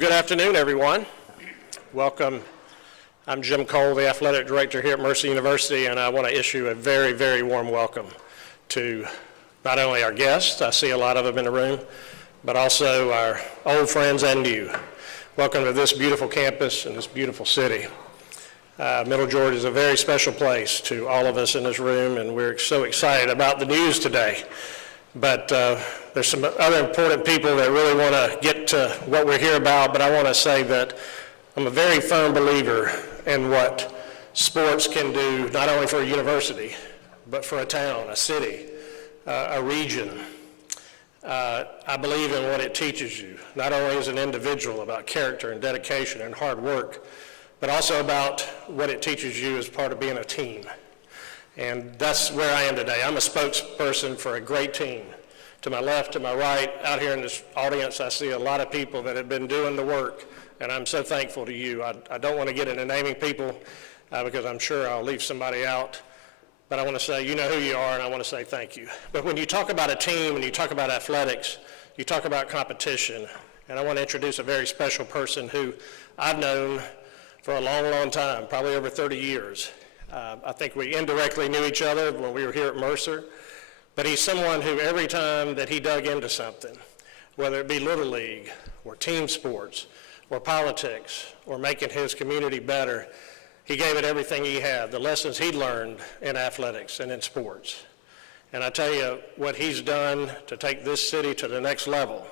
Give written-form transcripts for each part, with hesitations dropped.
Good afternoon, everyone. Welcome. I'm Jim Cole, the athletic director here at Mercer University, and I want to issue a very, very warm welcome to not only our guests, I see a lot of them in the room, but also our old friends and new. Welcome to this beautiful campus and this beautiful city. Middle Georgia is a very special place to all of us in this room, and we're so excited about the news today. But there's some other important people that really want to get to what we're here about, but I want to say that I'm a very firm believer in what sports can do, not only for a university, but for a town, a city, a region. I believe in what it teaches you, not only as an individual about character and dedication and hard work, but also about what it teaches you as part of being a team. And that's where I am today. I'm a spokesperson for a great team. To my left, to my right, out here in this audience, I see a lot of people that have been doing the work, and I'm so thankful to you. I don't want to get into naming people because I'm sure I'll leave somebody out, but I want to say, you know who you are, and I want to say thank you. But when you talk about a team, when you talk about athletics, you talk about competition, and I want to introduce a very special person who I've known for a long, long time, probably over 30 years. I think we indirectly knew each other when we were here at Mercer, but he's someone who every time that he dug into something, whether it be Little League or team sports or politics or making his community better, he gave it everything he had, the lessons he'd learned in athletics and in sports. And I tell you what he's done to take this city to the next level,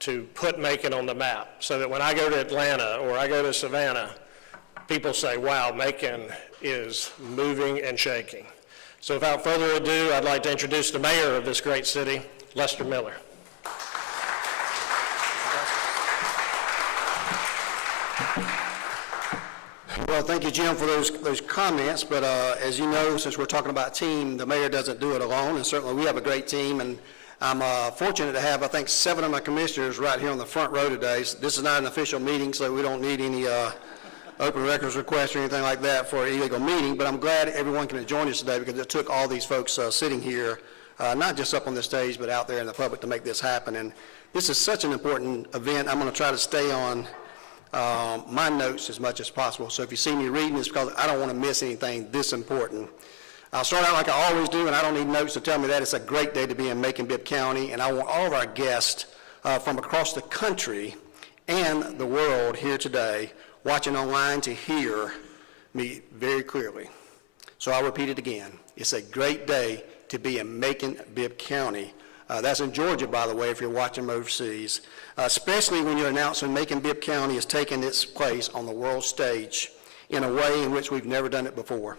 to put Macon on the map, so that when I go to Atlanta or I go to Savannah, people say, wow, Macon is moving and shaking. So without further ado, I'd like to introduce the mayor of this great city, Lester Miller. Well, thank you, Jim, for those comments, but as you know, since we're talking about team, the mayor doesn't do it alone, and certainly we have a great team, and I'm fortunate to have, I think, 7 of my commissioners right here on the front row today. This is not an official meeting, so we don't need any open records requests or anything like that for an illegal meeting, but I'm glad everyone can join us today because it took all these folks sitting here, not just up on the stage, but out there in the public to make this happen. And this is such an important event. I'm going to try to stay on my notes as much as possible. So if you see me reading, it's because I don't want to miss anything this important. I'll start out like I always do, and I don't need notes to tell me that. It's a great day to be in Macon-Bibb County, and I want all of our guests from across the country and the world here today watching online to hear me very clearly. So I'll repeat it again. It's a great day to be in Macon-Bibb County. That's in Georgia, by the way, if you're watching overseas, especially when you're announcing Macon-Bibb County is taking its place on the world stage in a way in which we've never done it before.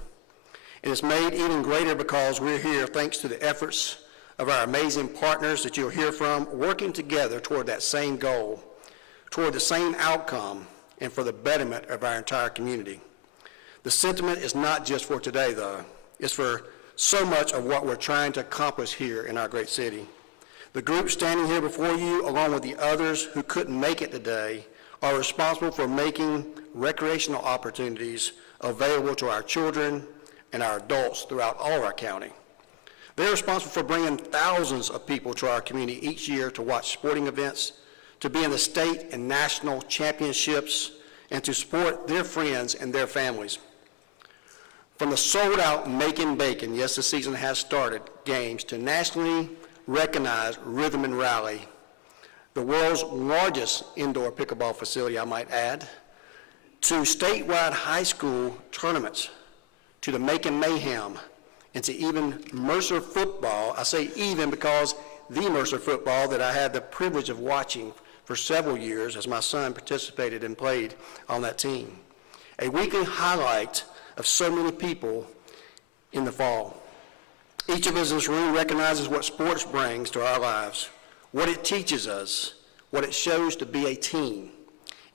And it's made even greater because we're here thanks to the efforts of our amazing partners that you'll hear from, working together toward that same goal, toward the same outcome, and for the betterment of our entire community. The sentiment is not just for today, though. It's for so much of what we're trying to accomplish here in our great city. The group standing here before you, along with the others who couldn't make it today, are responsible for making recreational opportunities available to our children and our adults throughout all of our county. They're responsible for bringing thousands of people to our community each year to watch sporting events, to be in the state and national championships, and to support their friends and their families. From the sold-out Macon Bacon, yes, the season has started, games, to nationally recognized Rhythm and Rally, the world's largest indoor pickleball facility, I might add, to statewide high school tournaments, to the Macon Mayhem, and to even Mercer football. I say even because the Mercer football that I had the privilege of watching for several years as my son participated and played on that team. A weekly highlight of so many people in the fall. Each of us in this room recognizes what sports brings to our lives, what it teaches us, what it shows to be a team,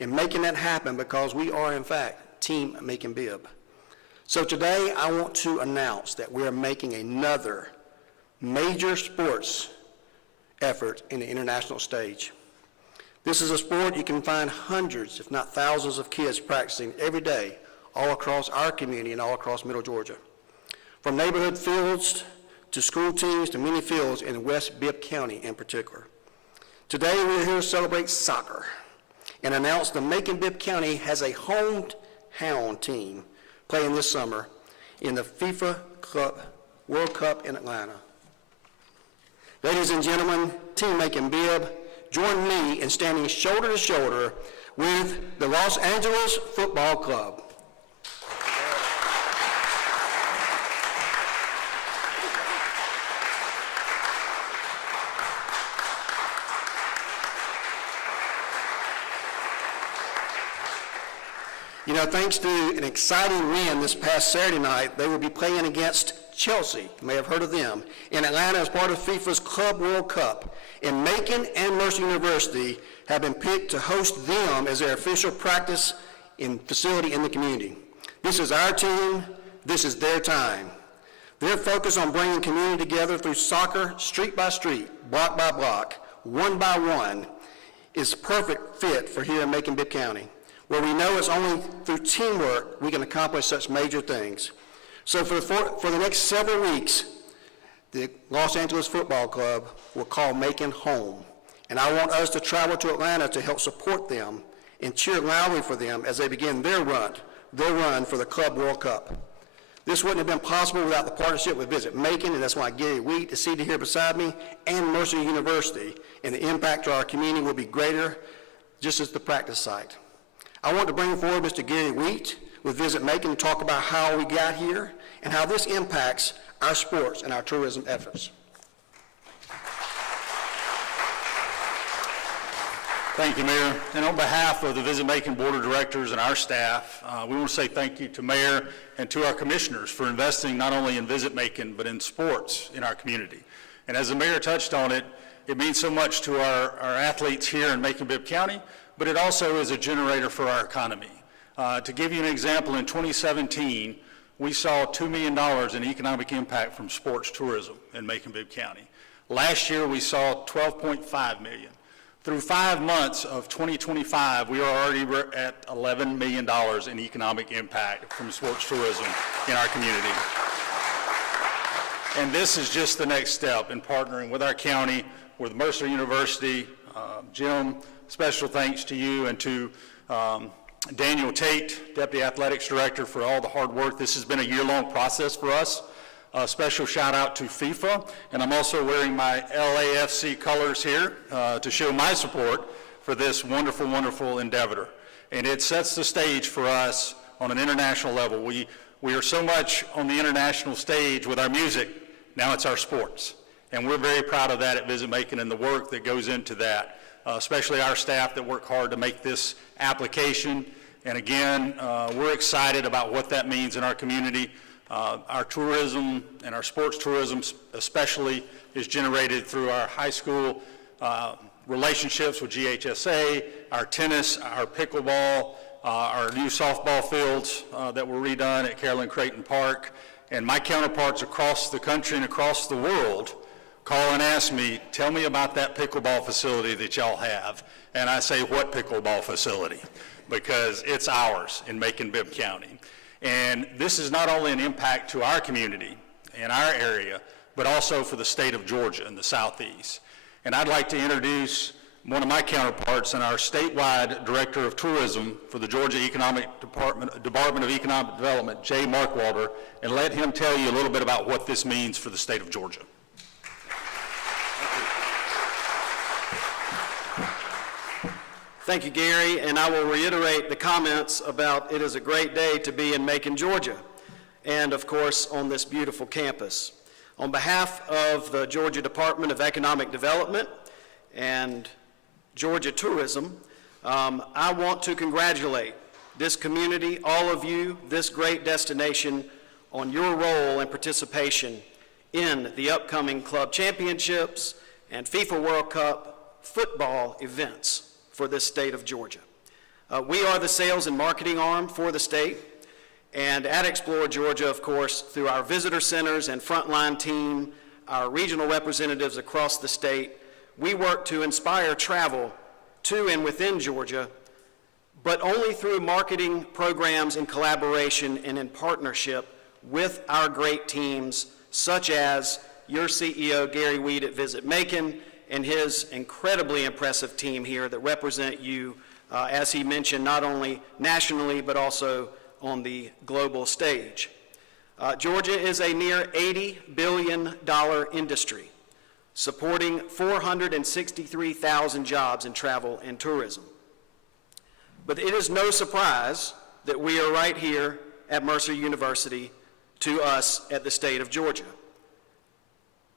and making that happen because we are, in fact, Team Macon-Bibb. So today, I want to announce that we are making another major sports effort in the international stage. This is a sport you can find hundreds, if not thousands, of kids practicing every day all across our community and all across Middle Georgia. From neighborhood fields to school teams to many fields in West Bibb County in particular. Today we're here to celebrate soccer. and announce the Macon-Bibb County has a hometown team playing this summer in the FIFA World Cup in Atlanta. Ladies and gentlemen, Team Macon-Bibb, join me in standing shoulder to shoulder with the Los Angeles Football Club. You know, thanks to an exciting win this past Saturday night, they will be playing against Chelsea, you may have heard of them, in Atlanta as part of FIFA's Club World Cup. And Macon and Mercer University have been picked to host them as their official practice facility in the community. This is our team, this is their time. Their focus on bringing community together through soccer, street by street, block by block, one by one, is perfect fit for here in Macon-Bibb County, where we know it's only through teamwork we can accomplish such major things. So for the next several weeks, the Los Angeles Football Club will call Macon home. And I want us to travel to Atlanta to help support them and cheer loudly for them as they begin their run for the Club World Cup. This wouldn't have been possible without the partnership with Visit Macon, and that's why Gary Wheat is seated here beside me, and Mercer University, and the impact to our community will be greater just as the practice site. I want to bring forward Mr. Gary Wheat with Visit Macon to talk about how we got here and how this impacts our sports and our tourism efforts. Thank you, Mayor. And on behalf of the Visit Macon Board of Directors and our staff, we want to say thank you to Mayor and to our commissioners for investing not only in Visit Macon, but in sports in our community. And as the Mayor touched on it, it means so much to our athletes here in Macon-Bibb County, but it also is a generator for our economy. To give you an example, in 2017, we saw $2 million in economic impact from sports tourism in Macon-Bibb County. Last year, we saw $12.5 million. Through 5 months of 2025, we are already at $11 million in economic impact from sports tourism in our community. And this is just the next step in partnering with our county, with Mercer University. Jim, special thanks to you and to Daniel Tate, Deputy Athletics Director, for all the hard work. This has been a year-long process for us. A special shout out to FIFA, and I'm also wearing my LAFC colors here to show my support for this wonderful, wonderful endeavor. And it sets the stage for us on an international level. We are so much on the international stage with our music, now it's our sports. And we're very proud of that at Visit Macon and the work that goes into that, especially our staff that work hard to make this application. And again, we're excited about what that means in our community. Our tourism and our sports tourism especially is generated through our high school relationships with GHSA, our tennis, our pickleball, our new softball fields that were redone at Carolyn Creighton Park. And my counterparts across the country and across the world call and ask me, tell me about that pickleball facility that y'all have. And I say, what pickleball facility? Because it's ours in Macon-Bibb County. And this is not only an impact to our community and our area, but also for the state of Georgia and the Southeast. And I'd like to introduce one of my counterparts and our statewide Director of Tourism for the Georgia Department of Economic Development, Jay Markwalder, and let him tell you a little bit about what this means for the state of Georgia. Thank you, Gary, and I will reiterate the comments about it is a great day to be in Macon, Georgia, and of course on this beautiful campus. On behalf of the Georgia Department of Economic Development and Georgia Tourism, I want to congratulate this community, all of you, this great destination, on your role and participation in the upcoming club championships and FIFA World Cup football events for this state of Georgia. We are the sales and marketing arm for the state, and at Explore Georgia, of course, through our visitor centers and frontline team, our regional representatives across the state, we work to inspire travel to and within Georgia, but only through marketing programs in collaboration and in partnership with our great teams, such as your CEO, Gary Wheat at Visit Macon, and his incredibly impressive team here that represent you as he mentioned, not only nationally but also on the global stage. Georgia is a near $80 billion industry, supporting 463,000 jobs in travel and tourism. But it is no surprise that we are right here at Mercer University to us at the state of Georgia.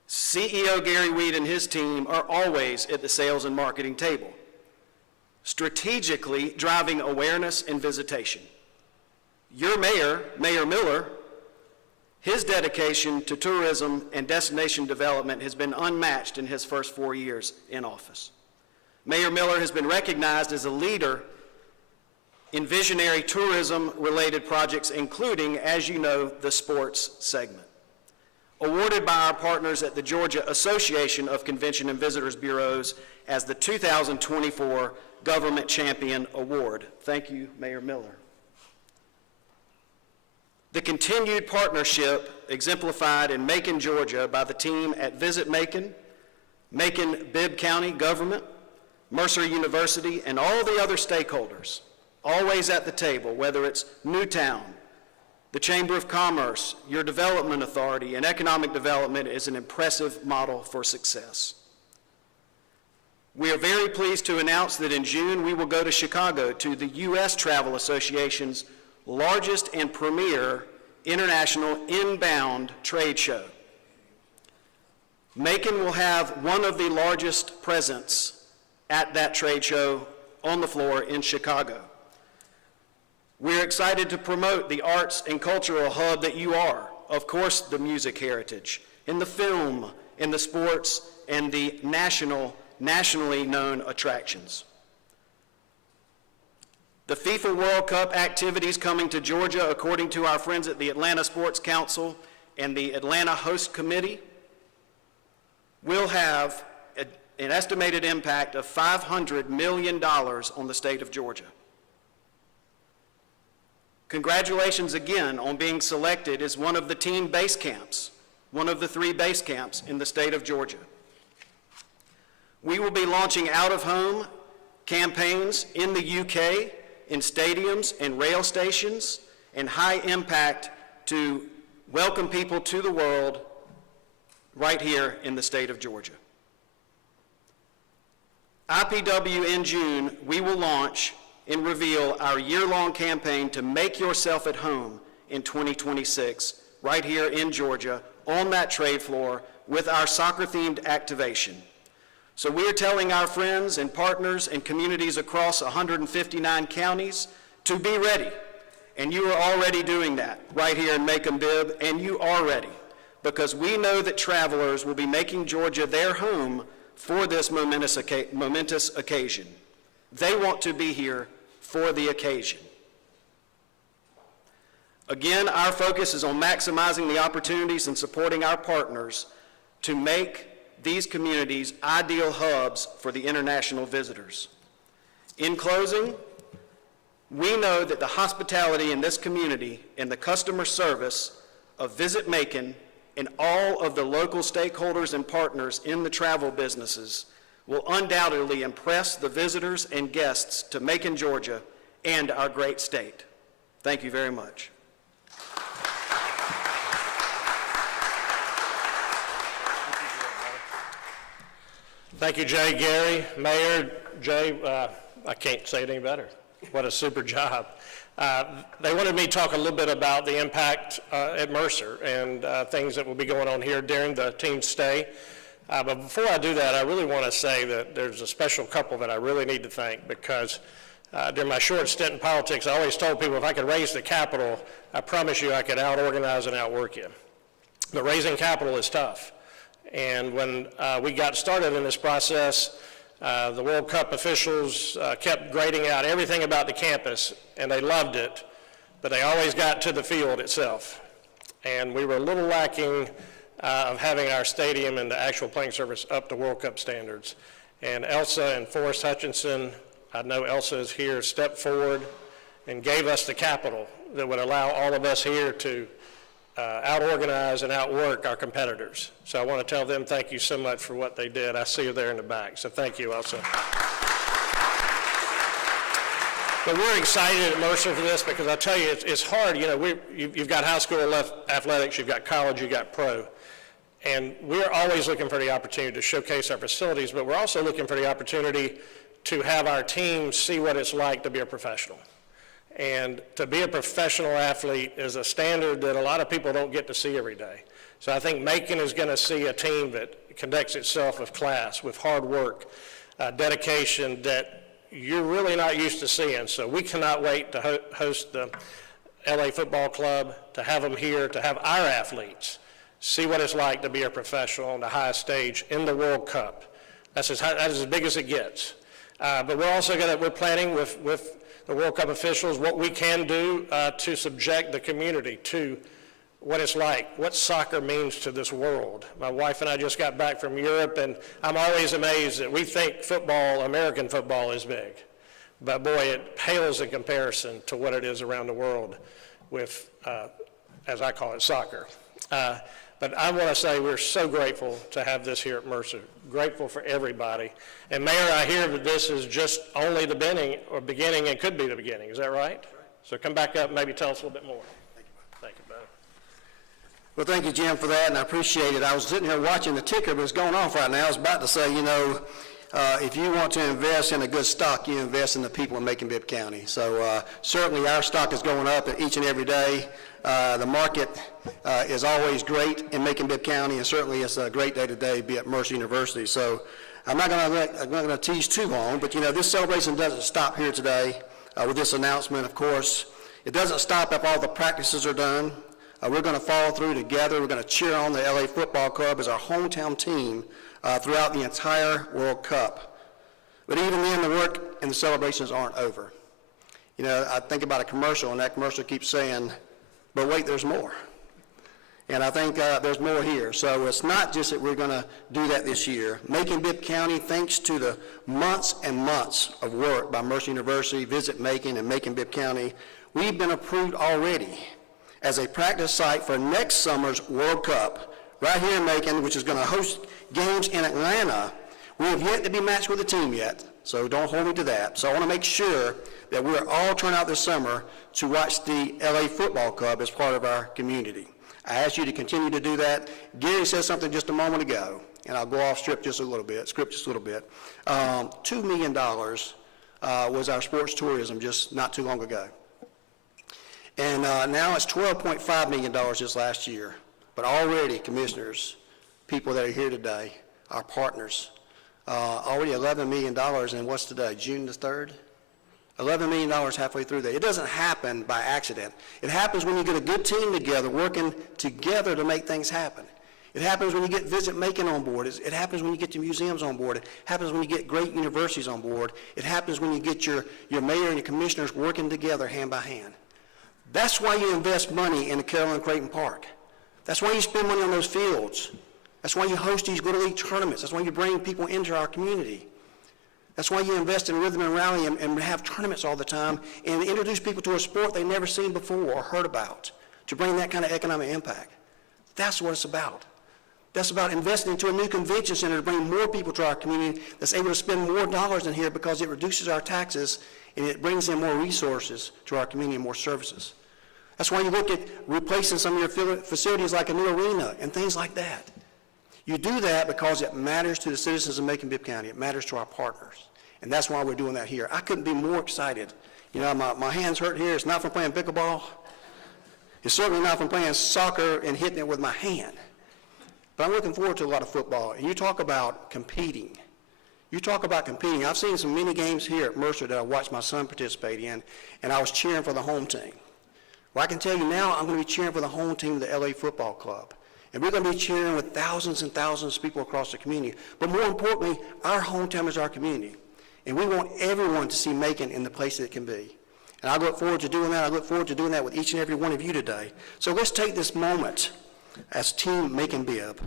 CEO Gary Weed and his team are always at the sales and marketing table, strategically driving awareness and visitation. Your mayor, Mayor Miller, his dedication to tourism and destination development has been unmatched in his first 4 years in office. Mayor Miller has been recognized as a leader in visionary tourism-related projects, including, as you know, the sports segment. Awarded by our partners at the Georgia Association of Convention and Visitors Bureaus as the 2024 Government Champion Award. Thank you, Mayor Miller. The continued partnership exemplified in Macon, Georgia by the team at Visit Macon, Macon-Bibb County Government, Mercer University, and all the other stakeholders, always at the table, whether it's Newtown, the Chamber of Commerce, your development authority, and economic development is an impressive model for success. We are very pleased to announce that in June we will go to Chicago to the U.S. Travel Association's largest and premier international inbound trade show. Macon will have one of the largest presence at that trade show on the floor in Chicago. We're excited to promote the arts and cultural hub that you are, of course, the music heritage, in the film, in the sports, and the nationally known attractions. The FIFA World Cup activities coming to Georgia, according to our friends at the Atlanta Sports Council and the Atlanta Host Committee, will have an estimated impact of $500 million on the state of Georgia. Congratulations again on being selected as one of the team base camps, one of the 3 base camps in the state of Georgia. We will be launching out-of-home campaigns in the UK, in stadiums and rail stations, and high impact to welcome people to the world right here in the state of Georgia. IPW in June, we will launch and reveal our year-long campaign to make yourself at home in 2026, right here in Georgia, on that trade floor with our soccer-themed activation. So we are telling our friends and partners and communities across 159 counties to be ready. And you are already doing that right here in Macon-Bibb, and you are ready, because we know that travelers will be making Georgia their home for this momentous occasion. They want to be here for the occasion. Again, our focus is on maximizing the opportunities and supporting our partners to make these communities ideal hubs for the international visitors. In closing, we know that the hospitality in this community and the customer service of Visit Macon and all of the local stakeholders and partners in the travel businesses will undoubtedly impress the visitors and guests to Macon, Georgia, and our great state. Thank you very much. Thank you, Jay, Gary, Mayor, Jay, I can't say it any better. What a super job. They wanted me to talk a little bit about the impact at Mercer and things that will be going on here during the team's stay. But before I do that, I really want to say that there's a special couple that I really need to thank, because during my short stint in politics, I always told people if I could raise the capital, I promise you I could out-organize and outwork you. But raising capital is tough. And when we got started in this process, the World Cup officials kept grading out everything about the campus, and they loved it, but they always got to the field itself. And we were a little lacking of having our stadium and the actual playing surface up to World Cup standards. And Elsa and Forrest Hutchinson, I know Elsa is here, stepped forward and gave us the capital that would allow all of us here to out-organize and outwork our competitors. So I want to tell them thank you so much for what they did. I see you there in the back, so thank you, Elsa. But we're excited at Mercer for this because I tell you, it's hard. You know, you've got high school athletics, you've got college, you've got pro. And we're always looking for the opportunity to showcase our facilities, but we're also looking for the opportunity to have our teams see what it's like to be a professional. And to be a professional athlete is a standard that a lot of people don't get to see every day. So I think Macon is going to see a team that conducts itself with class, with hard work, dedication that you're really not used to seeing. So we cannot wait to host the LA Football Club, to have them here, to have our athletes see what it's like to be a professional on the highest stage in the World Cup. That is as big as it gets. But we're also we're planning with the World Cup officials what we can do to subject the community to what it's like, what soccer means to this world. My wife and I just got back from Europe, and I'm always amazed that we think football, American football, is big. But boy, it pales in comparison to what it is around the world with, as I call it, soccer. But I want to say we're so grateful to have this here at Mercer, grateful for everybody. And Mayor, I hear that this is just only the beginning and could be the beginning. Is that right? That's right. So come back up and maybe tell us a little bit more. Thank you, Bo. Well, thank you, Jim, for that, and I appreciate it. I was sitting here watching the ticker, but it's going off right now. I was about to say, you know, if you want to invest in a good stock, you invest in the people in Macon-Bibb County. So certainly our stock is going up each and every day. The market is always great in Macon-Bibb County, and certainly it's a great day today to be at Mercer University. So I'm not going to tease too long, but you know, this celebration doesn't stop here today with this announcement, of course. It doesn't stop if all the practices are done. We're going to follow through together. We're going to cheer on the LA Football Club as our hometown team throughout the entire World Cup. But even then, the work and the celebrations aren't over. You know, I think about a commercial, and that commercial keeps saying, but wait, there's more. And I think there's more here. So it's not just that we're going to do that this year. Macon-Bibb County, thanks to the months and months of work by Mercer University, Visit Macon, and Macon-Bibb County, we've been approved already as a practice site for next summer's World Cup, right here in Macon, which is going to host games in Atlanta. We have yet to be matched with a team yet, so don't hold me to that. So I want to make sure that we're all turning out this summer to watch the LA Football Club as part of our community. I ask you to continue to do that. Gary said something just a moment ago, and I'll go off script just a little bit. $2 million was our sports tourism just not too long ago. And now it's $12.5 million this last year. But already, commissioners, people that are here today, our partners, already $11 million, and what's today, June the 3rd? $11 million halfway through there. It doesn't happen by accident. It happens when you get a good team together, working together to make things happen. It happens when you get Visit Macon on board. It happens when you get the museums on board. It happens when you get great universities on board. It happens when you get your mayor and your commissioners working together hand by hand. That's why you invest money in the Carolyn Creighton Park. That's why you spend money on those fields. That's why you host these Little League tournaments. That's why you bring people into our community. That's why you invest in rhythm and rally and have tournaments all the time and introduce people to a sport they've never seen before or heard about to bring that kind of economic impact. That's what it's about. That's about investing into a new convention center to bring more people to our community that's able to spend more dollars in here because it reduces our taxes and it brings in more resources to our community and more services. That's why you look at replacing some of your facilities like a new arena and things like that. You do that because it matters to the citizens of Macon-Bibb County. It matters to our partners. And that's why we're doing that here. I couldn't be more excited. You know, my hands hurt here. It's not from playing pickleball. It's certainly not from playing soccer and hitting it with my hand. But I'm looking forward to a lot of football. And you talk about competing. I've seen some mini games here at Mercer that I watched my son participate in, and I was cheering for the home team. Well, I can tell you now I'm going to be cheering for the home team of the LA Football Club. And we're going to be cheering with thousands and thousands of people across the community. But more importantly, our hometown is our community. And we want everyone to see Macon in the place that it can be. And I look forward to doing that. I look forward to doing that with each and every one of you today. So let's take this moment as Team Macon-Bibb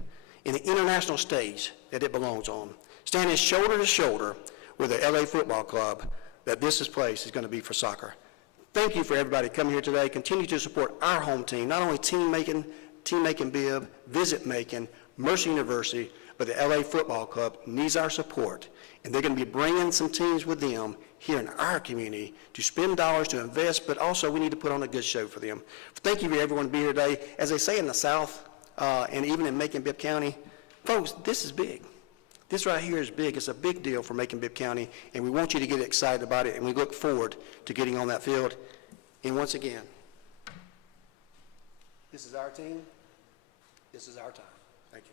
in the international stage that it belongs on, standing shoulder to shoulder with the LA Football Club, that this place is going to be for soccer. Thank you for everybody coming here today. Continue to support our home team, not only Team Macon, Team Macon-Bibb, Visit Macon, Mercer University, but the LA Football Club needs our support, and they're going to be bringing some teams with them here in our community to spend dollars, to invest, but also we need to put on a good show for them. Thank you for everyone to be here today. As they say in the South, and even in Macon-Bibb County, folks, this is big. This right here is big. It's a big deal for Macon-Bibb County, and we want you to get excited about it, and we look forward to getting on that field. And once again, this is our team. This is our time. Thank you.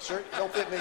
Sir, don't fit me.